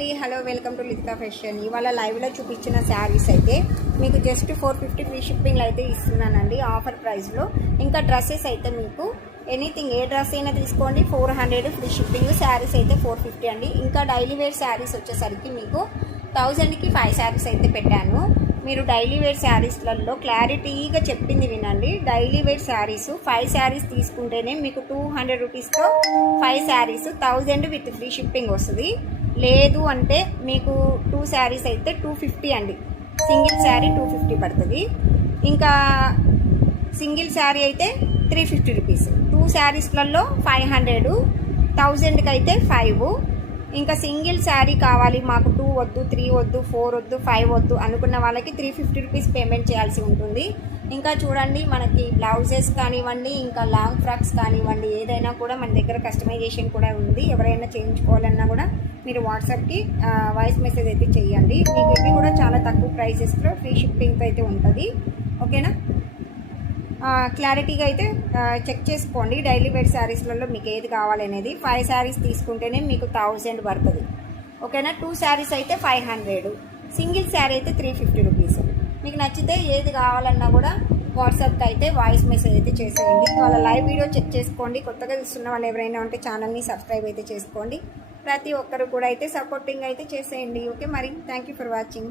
అండి, hello, welcome to Litika fashion. ఇవాళ లైవ్లో చూపించిన శారీస్ అయితే మీకు జస్ట్ 450 ఫ్రీ షిప్పింగ్లో అయితే ఇస్తున్నానండి ఆఫర్ ప్రైస్లో. ఇంకా డ్రెస్సెస్ అయితే మీకు ఎనీథింగ్ ఏ డ్రెస్ అయినా తీసుకోండి 400 ఫ్రీ షిప్పింగ్. శారీస్ అయితే 450 అండి. ఇంకా డైలీ వేర్ శారీస్ వచ్చేసరికి మీకు 1000కి 5 శారీస్ అయితే పెట్టాను. మీరు డైలీ వేర్ శారీస్లలో క్లారిటీగా చెప్పింది వినండి. డైలీ వేర్ శారీస్ 5 శారీస్ తీసుకుంటేనే మీకు 200 రూపీస్తో 5 శారీస్ 1000 విత్ ఫ్రీ షిప్పింగ్ వస్తుంది. లేదు అంటే మీకు 2 శారీస్ అయితే 250 అండి. సింగిల్ శారీ 250 పడుతుంది. ఇంకా సింగిల్ శారీ అయితే 350 రూపీస్. 2 శారీస్లలో 500, 1000కి అయితే 5. ఇంకా సింగిల్ శారీ కావాలి మాకు 2 వద్దు, 3 వద్దు, 4 వద్దు, 5 వద్దు అనుకున్న వాళ్ళకి 350 రూపీస్ పేమెంట్ చేయాల్సి ఉంటుంది. ఇంకా చూడండి, మనకి బ్లౌజెస్ కానివ్వండి, ఇంకా లాంగ్ ఫ్రాక్స్ కానివ్వండి, ఏదైనా కూడా మన దగ్గర కస్టమైజేషన్ కూడా ఉంది. ఎవరైనా చేయించుకోవాలన్నా కూడా మీరు వాట్సాప్కి వాయిస్ మెసేజ్ అయితే చేయండి. మీకు ఇవి కూడా చాలా తక్కువ ప్రైసెస్లో ఫ్రీ షిప్పింగ్తో అయితే ఉంటుంది. ఓకేనా? క్లారిటీగా అయితే చెక్ చేసుకోండి. డైలీ వేర్ శారీస్లలో మీకు ఏది కావాలనేది. 5 శారీస్ తీసుకుంటేనే మీకు 1000 పడుతుంది. ఓకేనా? 2 శారీస్ అయితే 500, సింగిల్ శారీ అయితే 350 రూపీస్. మీకు నచ్చితే ఏది కావాలన్నా కూడా వాట్సాప్కి అయితే వాయిస్ మెసేజ్ అయితే చేసేయండి. వాళ్ళ లైవ్ వీడియో చెక్ చేసుకోండి. కొత్తగా చూస్తున్న వాళ్ళు ఎవరైనా ఉంటే ఛానల్ని సబ్స్క్రైబ్ అయితే చేసుకోండి. ప్రతి ఒక్కరు కూడా అయితే సపోర్టింగ్ అయితే చేసేయండి. ఓకే, మరి థ్యాంక్ యూ ఫర్ వాచింగ్.